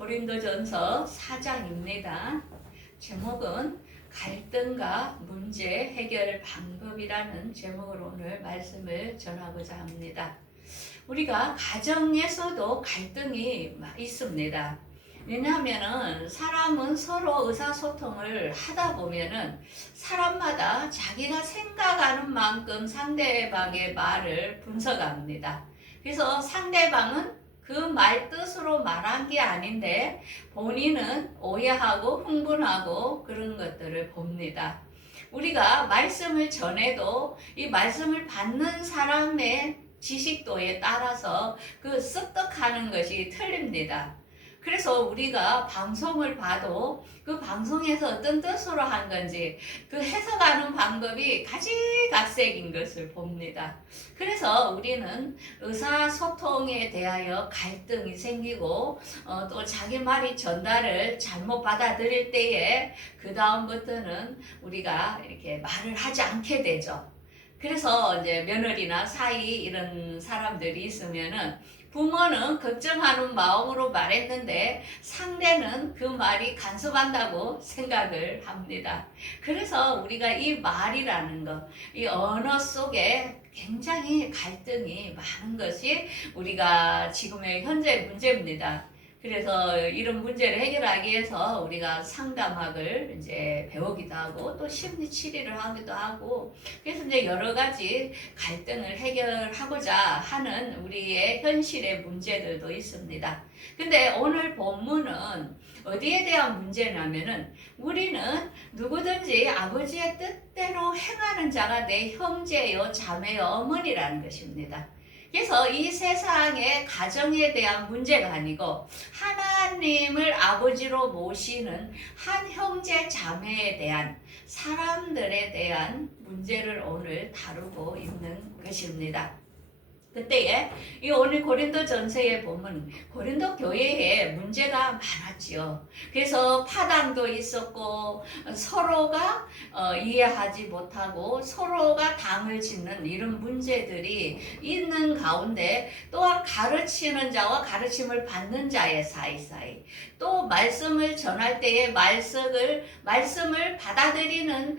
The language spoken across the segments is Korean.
고린도전서 4장입니다. 제목은 갈등과 문제 해결 방법이라는 제목으로 오늘 말씀을 전하고자 합니다. 우리가 가정에서도 갈등이 있습니다. 왜냐하면 사람은 서로 의사소통을 하다 보면은 사람마다 자기가 생각하는 만큼 상대방의 말을 분석합니다. 그래서 상대방은 그 말 뜻으로 말한 게 아닌데 본인은 오해하고 흥분하고 그런 것들을 봅니다. 우리가 말씀을 전해도 이 말씀을 받는 사람의 지식도에 따라서 그 습득하는 것이 틀립니다. 그래서 우리가 방송을 봐도 그 방송에서 어떤 뜻으로 한 건지 그 해석하는 방법이 가지각색인 것을 봅니다. 그래서 우리는 의사소통에 대하여 갈등이 생기고 또 자기 말이 전달을 잘못 받아들일 때에 그 다음부터는 우리가 이렇게 말을 하지 않게 되죠. 그래서 이제 며느리나 사이 이런 사람들이 있으면은 부모는 걱정하는 마음으로 말했는데 상대는 그 말이 간섭한다고 생각을 합니다. 그래서 우리가 이 말이라는 것, 이 언어 속에 굉장히 갈등이 많은 것이 우리가 지금의 현재 문제입니다. 그래서 이런 문제를 해결하기 위해서 우리가 상담학을 이제 배우기도 하고 또 심리 치료를 하기도 하고 그래서 이제 여러 가지 갈등을 해결하고자 하는 우리의 현실의 문제들도 있습니다. 근데 오늘 본문은 어디에 대한 문제냐면은 우리는 누구든지 아버지의 뜻대로 행하는 자가 내 형제요 자매요 어머니라는 것입니다. 그래서 이 세상의 가정에 대한 문제가 아니고 하나님을 아버지로 모시는 한 형제 자매에 대한 사람들에 대한 문제를 오늘 다루고 있는 것입니다. 그때에 이 오늘 고린도전서에 보면 고린도 교회에 문제가 많았지요. 그래서 파당도 있었고 서로가 이해하지 못하고 서로가 당을 짓는 이런 문제들이 있는 가운데 또한 가르치는 자와 가르침을 받는 자의 사이사이 또 말씀을 전할 때에 말씀을 받아들이는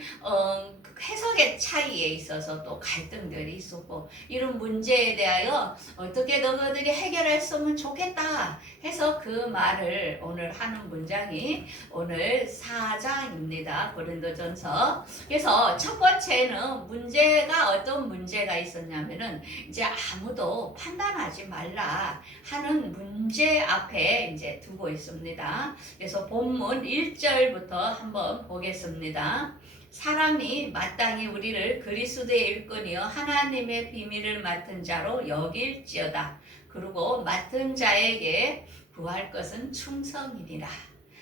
해석의 차이에 있어서 또 갈등들이 있었고 이런 문제에 대하여 어떻게 너희들이 해결했으면 좋겠다 해서 그 말을 오늘 하는 문장이 오늘 4장입니다. 고린도전서. 그래서 첫 번째는 문제가 어떤 문제가 있었냐면은 이제 아무도 판단하지 말라 하는 문제 앞에 이제 두고 있습니다. 그래서 본문 1절부터 한번 보겠습니다. 사람이 마땅히 우리를 그리스도의 일꾼이요 하나님의 비밀을 맡은 자로 여길지어다. 그리고 맡은 자에게 구할 것은 충성이니라.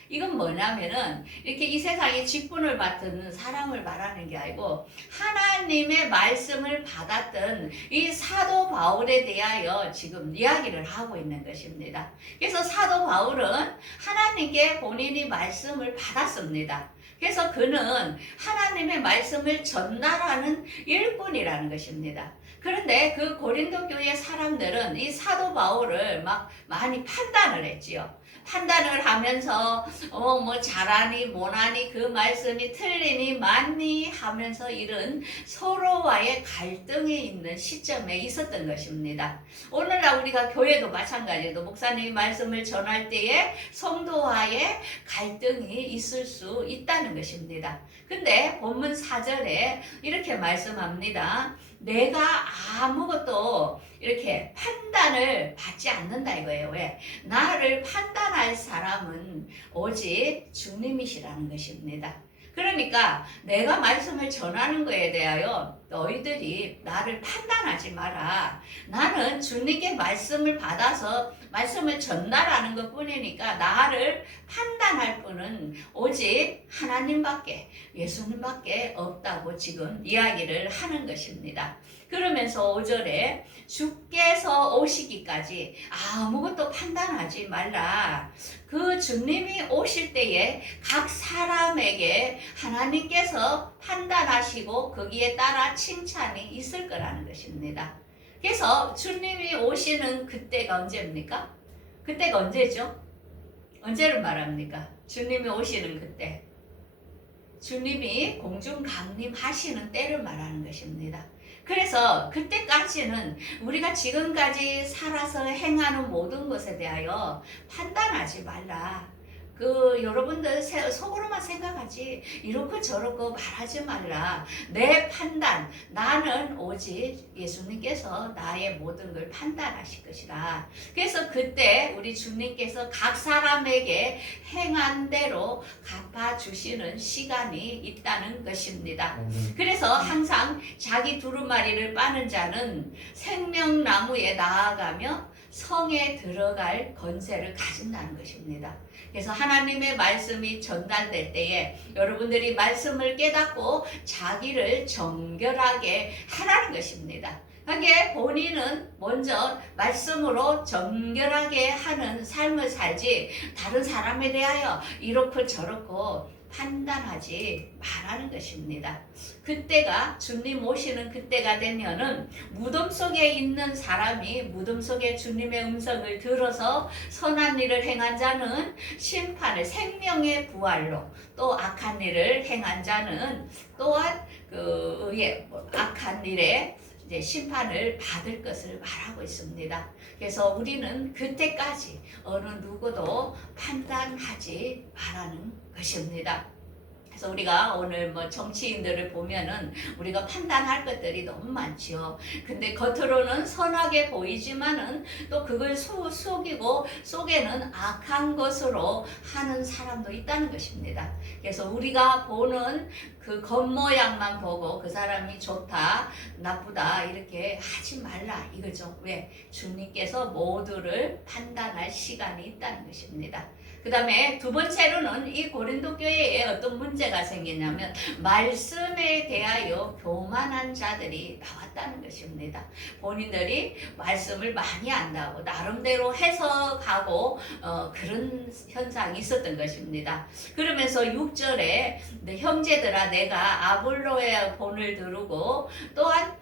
이건 뭐냐면은 이렇게 이 세상에 직분을 맡은 사람을 말하는 게 아니고 하나님의 말씀을 받았던 이 사도 바울에 대하여 지금 이야기를 하고 있는 것입니다. 그래서 사도 바울은 하나님께 본인이 말씀을 받았습니다. 그래서 그는 하나님의 말씀을 전달하는 일꾼이라는 것입니다. 그런데 그 고린도 교회 사람들은 이 사도 바울을 막 많이 판단을 했지요. 판단을 하면서 뭐 잘하니 못하니 그 말씀이 틀리니 맞니 하면서 이런 서로와의 갈등이 있는 시점에 있었던 것입니다. 오늘날 우리가 교회도 마찬가지로 목사님이 말씀을 전할 때에 성도와의 갈등이 있을 수 있다는 것입니다. 근데 본문 4절에 이렇게 말씀합니다. 내가 아무것도 이렇게 판단을 받지 않는다 이거예요. 왜? 나를 판단할 사람은 오직 주님이시라는 것입니다. 그러니까 내가 말씀을 전하는 것에 대하여 너희들이 나를 판단하지 마라. 나는 주님께 말씀을 받아서 말씀을 전달하는 것 뿐이니까 나를 판단할 분은 오직 하나님밖에 예수님밖에 없다고 지금 이야기를 하는 것입니다. 그러면서 5절에 주께서 오시기까지 아무것도 판단하지 말라. 그 주님이 오실 때에 각 사람에게 하나님께서 판단하시고 거기에 따라 칭찬이 있을 거라는 것입니다. 그래서 주님이 오시는 그때가 언제입니까? 그때가 언제죠? 언제를 말합니까? 주님이 오시는 그때. 주님이 공중 강림하시는 때를 말하는 것입니다. 그래서 그때까지는 우리가 지금까지 살아서 행하는 모든 것에 대하여 판단하지 말라. 여러분들 속으로만 생각하지 이렇고 저렇고 말하지 말라. 내 판단, 나는 오직 예수님께서 나의 모든 걸 판단하실 것이다. 그래서 그때 우리 주님께서 각 사람에게 행한 대로 갚아주시는 시간이 있다는 것입니다. 그래서 항상 자기 두루마리를 빠는 자는 생명나무에 나아가며 성에 들어갈 권세를 가진다는 것입니다. 그래서 하나님의 말씀이 전달될 때에 여러분들이 말씀을 깨닫고 자기를 정결하게 하라는 것입니다. 그게 본인은 먼저 말씀으로 정결하게 하는 삶을 살지 다른 사람에 대하여 이렇고 저렇고 판단하지 말라는 것입니다. 그때가 주님 오시는 그때가 되면은 무덤 속에 있는 사람이 무덤 속에 주님의 음성을 들어서 선한 일을 행한 자는 심판을 생명의 부활로 또 악한 일을 행한 자는 또한 악한 일에 이제 심판을 받을 것을 말하고 있습니다. 그래서 우리는 그때까지 어느 누구도 판단하지 말라는 것입니다. 그래서 우리가 오늘 정치인들을 보면은 우리가 판단할 것들이 너무 많지요. 근데 겉으로는 선하게 보이지만은 또 그걸 속이고 속에는 악한 것으로 하는 사람도 있다는 것입니다. 그래서 우리가 보는 그 겉모양만 보고 그 사람이 좋다, 나쁘다 이렇게 하지 말라 이거죠. 왜? 주님께서 모두를 판단할 시간이 있다는 것입니다. 그 다음에 두 번째로는 이 고린도 교회에 어떤 문제가 생기냐면 말씀에 대하여 교만한 자들이 나왔다는 것입니다. 본인들이 말씀을 많이 안다고 나름대로 해석하고 그런 현상이 있었던 것입니다. 그러면서 6절에 형제들아 내가 아볼로의 본을 두르고 또한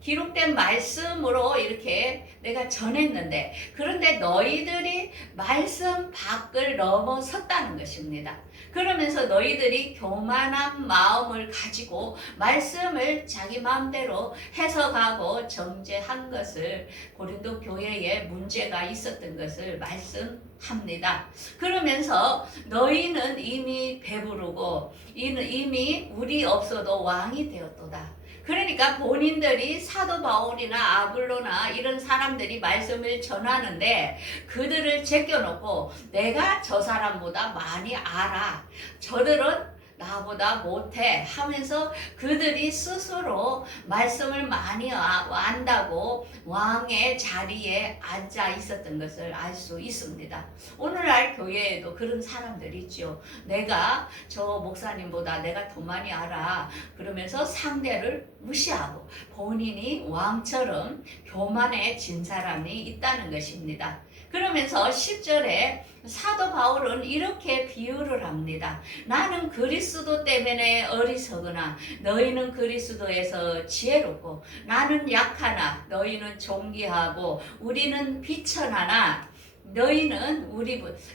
기록된 말씀으로 이렇게 내가 전했는데 그런데 너희들이 말씀 밖을 넘어섰다는 것입니다. 그러면서 너희들이 교만한 마음을 가지고 말씀을 자기 마음대로 해석하고 정죄한 것을 고린도 교회에 문제가 있었던 것을 말씀합니다. 그러면서 너희는 이미 배부르고 이미 우리 없어도 왕이 되었도다. 그러니까 본인들이 사도 바울이나 아볼로나 이런 사람들이 말씀을 전하는데 그들을 제껴놓고 내가 저 사람보다 많이 알아. 저들은 나보다 못해 하면서 그들이 스스로 말씀을 많이 안다고 왕의 자리에 앉아 있었던 것을 알 수 있습니다. 오늘날 교회에도 그런 사람들이 있죠. 내가 저 목사님보다 내가 더 많이 알아. 그러면서 상대를 무시하고 본인이 왕처럼 교만해진 사람이 있다는 것입니다. 그러면서 10절에 사도 바울은 이렇게 비유를 합니다. 나는 그리스도 때문에 어리석으나 너희는 그리스도에서 지혜롭고 나는 약하나 너희는 존귀하고 우리는 비천하나 너희는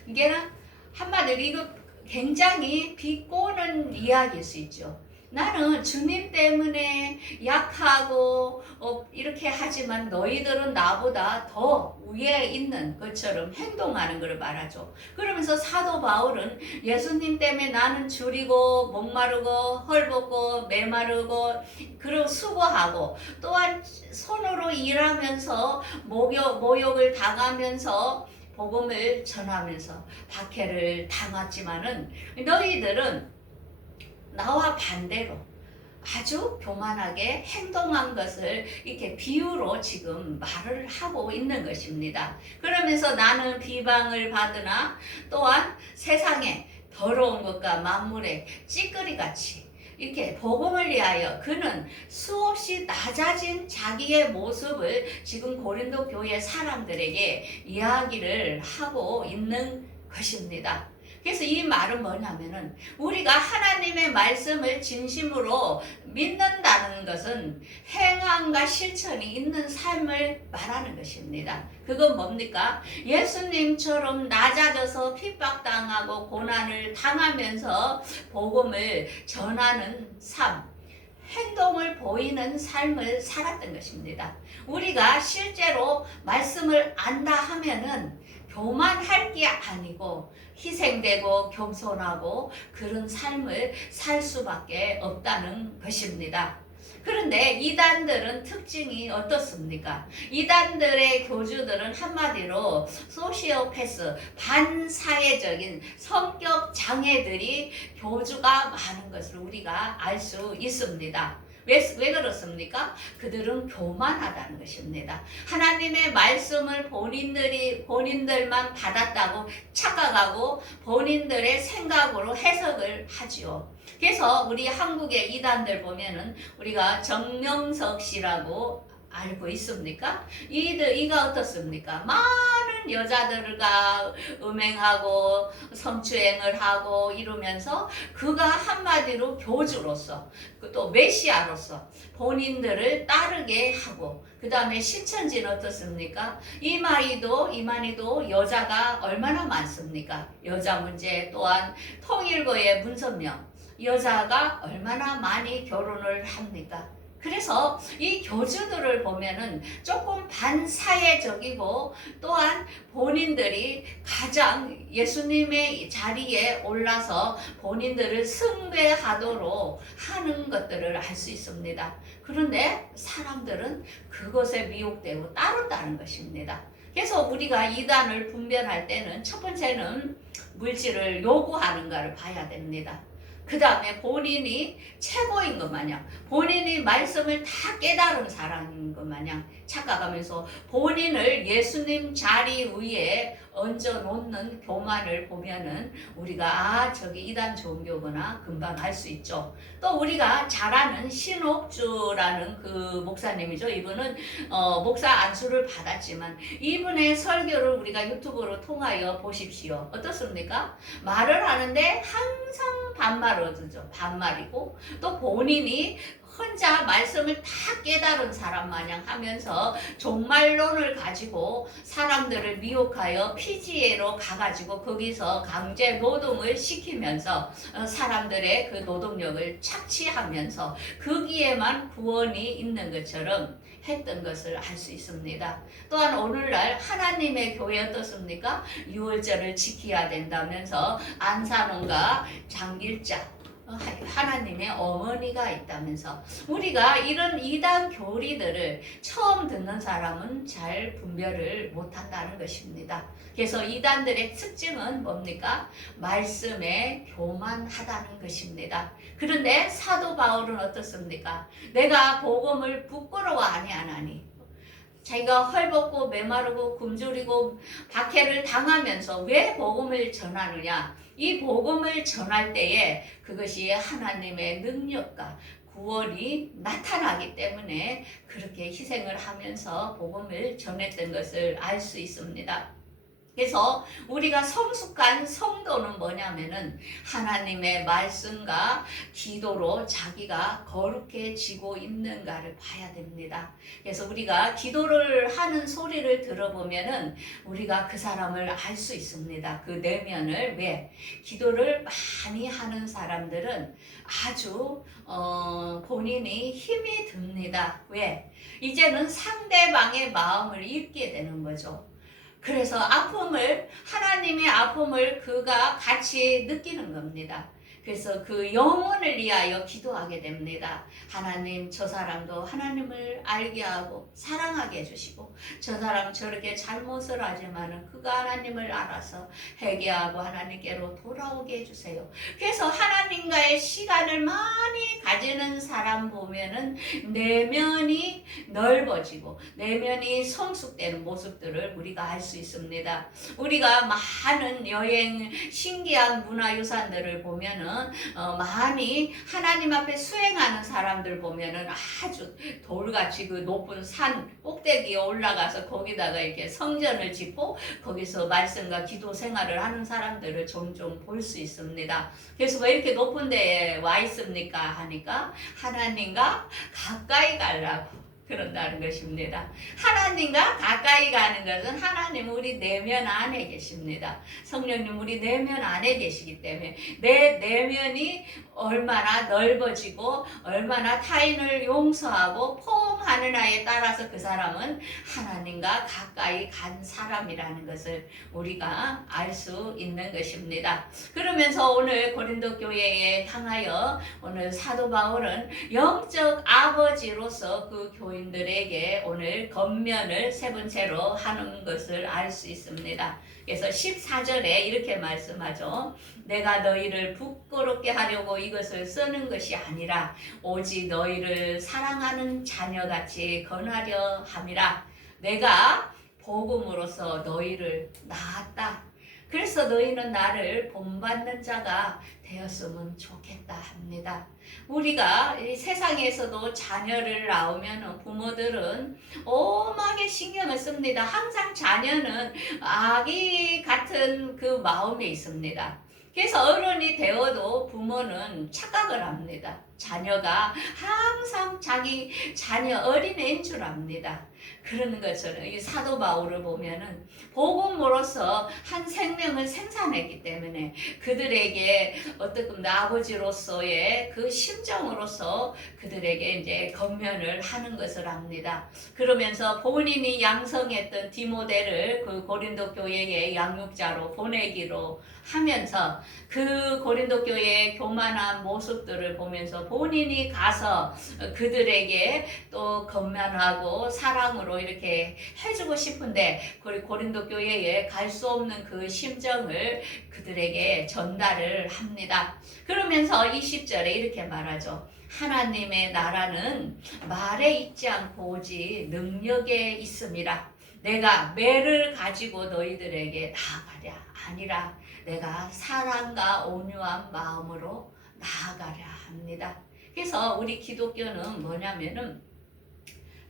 이게 한마디로 이거 굉장히 비꼬는 이야기일 수 있죠. 나는 주님 때문에 약하고 이렇게 하지만 너희들은 나보다 더 위에 있는 것처럼 행동하는 것을 말하죠. 그러면서 사도 바울은 예수님 때문에 나는 줄이고 목마르고 헐벗고 메마르고 그리고 수고하고 또한 손으로 일하면서 모욕을 당하면서 복음을 전하면서 박해를 당했지만은 너희들은 나와 반대로 아주 교만하게 행동한 것을 이렇게 비유로 지금 말을 하고 있는 것입니다. 그러면서 나는 비방을 받으나 또한 세상에 더러운 것과 만물의 찌꺼기같이 이렇게 복음을 위하여 그는 수없이 낮아진 자기의 모습을 지금 고린도 교회 사람들에게 이야기를 하고 있는 것입니다. 그래서 이 말은 뭐냐면은 우리가 하나님의 말씀을 진심으로 믿는다는 것은 행함과 실천이 있는 삶을 말하는 것입니다. 그건 뭡니까? 예수님처럼 낮아져서 핍박당하고 고난을 당하면서 복음을 전하는 삶, 행동을 보이는 삶을 살았던 것입니다. 우리가 실제로 말씀을 안다 하면은 교만할 게 아니고 희생되고 겸손하고 그런 삶을 살 수밖에 없다는 것입니다. 그런데 이단들은 특징이 어떻습니까? 이단들의 교주들은 한마디로 소시오패스, 반사회적인 성격 장애들이 교주가 많은 것을 우리가 알 수 있습니다. 왜 그렇습니까? 그들은 교만하다는 것입니다. 하나님의 말씀을 본인들만 받았다고 착각하고 본인들의 생각으로 해석을 하지요. 그래서 우리 한국의 이단들 보면은 우리가 정명석 씨라고 알고 있습니까? 이가 어떻습니까? 많은 여자들과 음행하고 성추행을 하고 이러면서 그가 한마디로 교주로서 또 메시아로서 본인들을 따르게 하고 그 다음에 신천지는 어떻습니까? 이만희도 여자가 얼마나 많습니까? 여자 문제 또한 통일교의 문선명 여자가 얼마나 많이 결혼을 합니까? 그래서 이 교주들을 보면은 조금 반사회적이고 또한 본인들이 가장 예수님의 자리에 올라서 본인들을 숭배하도록 하는 것들을 알 수 있습니다. 그런데 사람들은 그것에 미혹되고 따른다는 것입니다. 그래서 우리가 이단을 분별할 때는 첫 번째는 물질을 요구하는가를 봐야 됩니다. 그 다음에 본인이 최고인 것 마냥 본인이 말씀을 다 깨달은 사람인 것 마냥 착각하면서 본인을 예수님 자리 위에 얹어놓는 교만을 보면은 우리가 저기 이단 종교구나 금방 알 수 있죠. 또 우리가 잘 아는 신옥주라는 그 목사님이죠. 이분은 목사 안수를 받았지만 이분의 설교를 우리가 유튜브로 통하여 보십시오. 어떻습니까? 말을 하는데 항상 반말을 듣죠. 반말이고 또 본인이 혼자 말씀을 다 깨달은 사람 마냥 하면서 종말론을 가지고 사람들을 미혹하여 피지에로 가가지고 거기서 강제 노동을 시키면서 사람들의 그 노동력을 착취하면서 거기에만 구원이 있는 것처럼 했던 것을 알 수 있습니다. 또한 오늘날 하나님의 교회 어떻습니까? 유월절을 지켜야 된다면서 안산원과 장길자 하나님의 어머니가 있다면서 우리가 이런 이단 교리들을 처음 듣는 사람은 잘 분별을 못한다는 것입니다. 그래서 이단들의 특징은 뭡니까? 말씀에 교만하다는 것입니다. 그런데 사도 바울은 어떻습니까? 내가 복음을 부끄러워 안 하니 자기가 헐벗고 메마르고 굶주리고 박해를 당하면서 왜 복음을 전하느냐? 이 복음을 전할 때에 그것이 하나님의 능력과 구원이 나타나기 때문에 그렇게 희생을 하면서 복음을 전했던 것을 알 수 있습니다. 그래서 우리가 성숙한 성도는 뭐냐면은 하나님의 말씀과 기도로 자기가 거룩해지고 있는가를 봐야 됩니다. 그래서 우리가 기도를 하는 소리를 들어보면은 우리가 그 사람을 알 수 있습니다. 그 내면을. 왜? 기도를 많이 하는 사람들은 아주 본인이 힘이 듭니다. 왜? 이제는 상대방의 마음을 읽게 되는 거죠. 그래서 하나님의 아픔을 그가 같이 느끼는 겁니다. 그래서 그 영혼을 위하여 기도하게 됩니다. 하나님, 저 사람도 하나님을 알게 하고 사랑하게 해주시고 저 사람 저렇게 잘못을 하지만은 그가 하나님을 알아서 회개하고 하나님께로 돌아오게 해주세요. 그래서 하나님과의 시간을 많이 가지는 사람 보면은 내면이 넓어지고 내면이 성숙되는 모습들을 우리가 알 수 있습니다. 우리가 많은 여행 신기한 문화유산들을 보면은 보면은 많이 하나님 앞에 수행하는 사람들 보면은 아주 돌같이 그 높은 산 꼭대기에 올라가서 거기다가 이렇게 성전을 짓고 거기서 말씀과 기도 생활을 하는 사람들을 종종 볼 수 있습니다. 그래서 왜 이렇게 높은 데에 와 있습니까? 하니까 하나님과 가까이 가려고 그런다는 것입니다. 하나님과 가까이 가는 것은 하나님 우리 내면 안에 계십니다. 성령님 우리 내면 안에 계시기 때문에 내 내면이 얼마나 넓어지고 얼마나 타인을 용서하고 포옹하느냐에 따라서 그 사람은 하나님과 가까이 간 사람이라는 것을 우리가 알 수 있는 것입니다. 그러면서 오늘 고린도 교회에 향하여 오늘 사도 바울은 영적 아버지로서 그 교인들에게 오늘 권면을 세 번째로 하는 것을 알 수 있습니다. 그래서 14절에 이렇게 말씀하죠. 내가 너희를 부끄럽게 하려고 이것을 쓰는 것이 아니라 오직 너희를 사랑하는 자녀같이 권하려 함이라. 내가 복음으로써 너희를 낳았다. 그래서 너희는 나를 본받는 자가 되었으면 좋겠다 합니다. 우리가 이 세상에서도 자녀를 낳으면 부모들은 오만하게 신경을 씁니다. 항상 자녀는 아기 같은 그 마음이 있습니다. 그래서 어른이 되어도 부모는 착각을 합니다. 자녀가 항상 자기 자녀 어린애인 줄 압니다. 그러는 것처럼 이 사도 바울을 보면은 복음으로서 한 생명을 생산했기 때문에 그들에게 어떻게 보면 아버지로서의 그 심정으로서 그들에게 이제 권면을 하는 것을 압니다. 그러면서 본인이 양성했던 디모데를 그 고린도 교회의 양육자로 보내기로 하면서 그 고린도 교회의 교만한 모습들을 보면서 본인이 가서 그들에게 또 권면하고 사랑으로 이렇게 해주고 싶은데 고린도 교회에 갈 수 없는 그 심정을 그들에게 전달을 합니다. 그러면서 20절에 이렇게 말하죠. 하나님의 나라는 말에 있지 않고 오직 능력에 있음이라. 내가 매를 가지고 너희들에게 나아가랴 아니라 내가 사랑과 온유한 마음으로 나아가랴 합니다. 그래서 우리 기독교는 뭐냐면은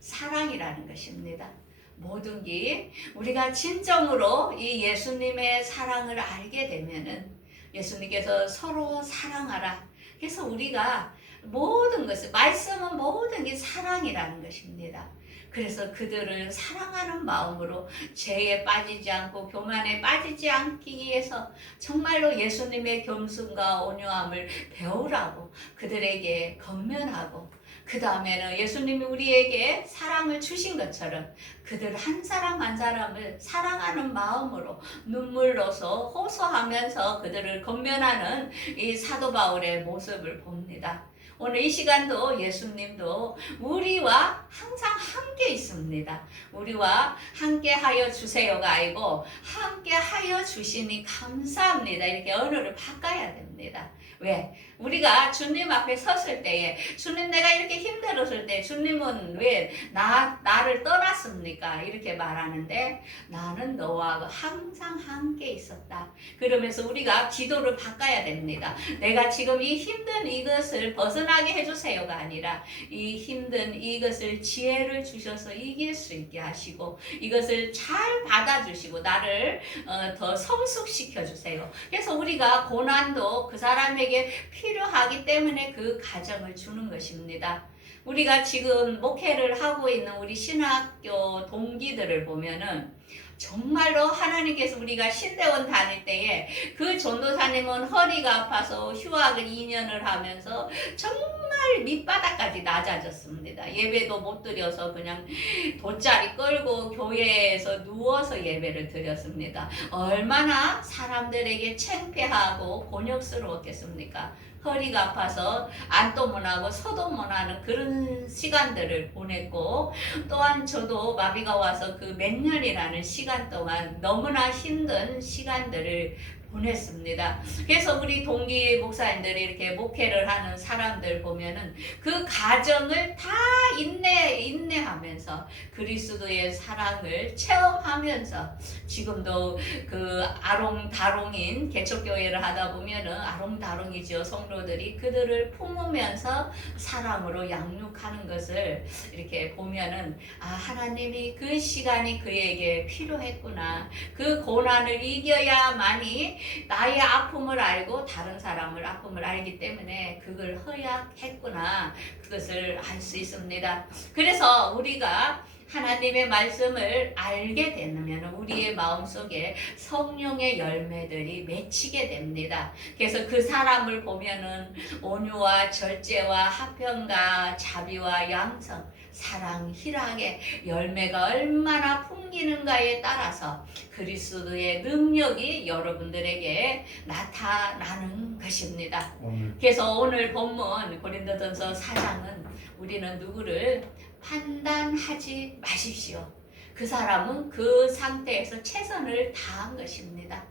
사랑이라는 것입니다. 모든 게 우리가 진정으로 이 예수님의 사랑을 알게 되면은 예수님께서 서로 사랑하라. 그래서 우리가 모든 것을 말씀은 모든 게 사랑이라는 것입니다. 그래서 그들을 사랑하는 마음으로 죄에 빠지지 않고 교만에 빠지지 않기 위해서 정말로 예수님의 겸손과 온유함을 배우라고 그들에게 권면하고 그 다음에는 예수님이 우리에게 사랑을 주신 것처럼 그들 한 사람 한 사람을 사랑하는 마음으로 눈물로서 호소하면서 그들을 권면하는 이 사도 바울의 모습을 봅니다. 오늘 이 시간도 예수님도 우리와 항상 함께 있습니다. 우리와 함께 하여 주세요가 아니고 함께 하여 주시니 감사합니다. 이렇게 언어를 바꿔야 됩니다. 왜? 우리가 주님 앞에 섰을 때에 주님 내가 이렇게 힘들었을 때 주님은 왜 나를 떠났습니까? 이렇게 말하는데 나는 너와 항상 함께 있었다. 그러면서 우리가 기도를 바꿔야 됩니다. 내가 지금 이 힘든 이것을 벗어나게 해주세요가 아니라 이 힘든 이것을 지혜를 주셔서 이길 수 있게 하시고 이것을 잘 받아주시고 나를 더 성숙시켜 주세요. 그래서 우리가 고난도 그 사람에게 필요하기 때문에 그 가정을 주는 것입니다. 우리가 지금 목회를 하고 있는 우리 신학교 동기들을 보면은 정말로 하나님께서 우리가 신대원 다닐 때에 그 전도사님은 허리가 아파서 휴학을 2년을 하면서 정말 밑바닥까지 낮아졌습니다. 예배도 못 드려서 그냥 돗자리 끌고 교회에서 누워서 예배를 드렸습니다. 얼마나 사람들에게 창피하고 곤욕스러웠겠습니까? 허리가 아파서 안도 못하고 서도 못하는 그런 시간들을 보냈고 또한 저도 마비가 와서 그 몇 년이라는 시간 동안 너무나 힘든 시간들을 보냈습니다. 그래서 우리 동기 목사님들이 이렇게 목회를 하는 사람들 보면은 그 가정을 다 인내하면서 그리스도의 사랑을 체험하면서 지금도 그 아롱다롱인 개척교회를 하다 보면은 아롱다롱이죠. 성도들이 그들을 품으면서 사랑으로 양육하는 것을 이렇게 보면은 아, 하나님이 그 시간이 그에게 필요했구나. 그 고난을 이겨야만이 나의 아픔을 알고 다른 사람을 아픔을 알기 때문에 그걸 허약했구나. 그것을 알 수 있습니다. 그래서 우리가 하나님의 말씀을 알게 되면 우리의 마음속에 성령의 열매들이 맺히게 됩니다. 그래서 그 사람을 보면은 온유와 절제와 화평과 자비와 양성, 사랑, 희락의 열매가 얼마나 풍기는가에 따라서 그리스도의 능력이 여러분들에게 나타나는 것입니다. 그래서 오늘 본문 고린도전서 4장은 우리는 누구를 판단하지 마십시오. 그 사람은 그 상태에서 최선을 다한 것입니다.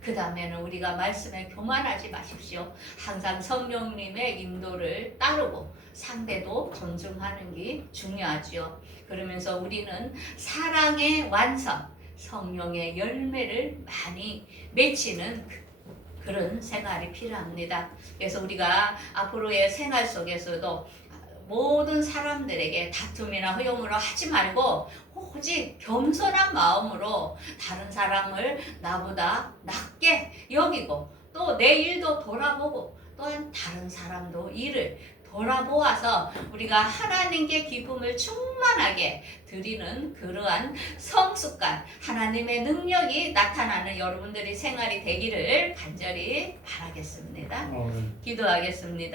그 다음에는 우리가 말씀에 교만하지 마십시오. 항상 성령님의 인도를 따르고 상대도 존중하는 게 중요하지요. 그러면서 우리는 사랑의 완성, 성령의 열매를 많이 맺히는 그런 생활이 필요합니다. 그래서 우리가 앞으로의 생활 속에서도 모든 사람들에게 다툼이나 허용으로 하지 말고 오직 겸손한 마음으로 다른 사람을 나보다 낮게 여기고 또 내 일도 돌아보고 또한 다른 사람도 일을 돌아보아서 우리가 하나님께 기쁨을 충만하게 드리는 그러한 성숙한 하나님의 능력이 나타나는 여러분들의 생활이 되기를 간절히 바라겠습니다. 기도하겠습니다.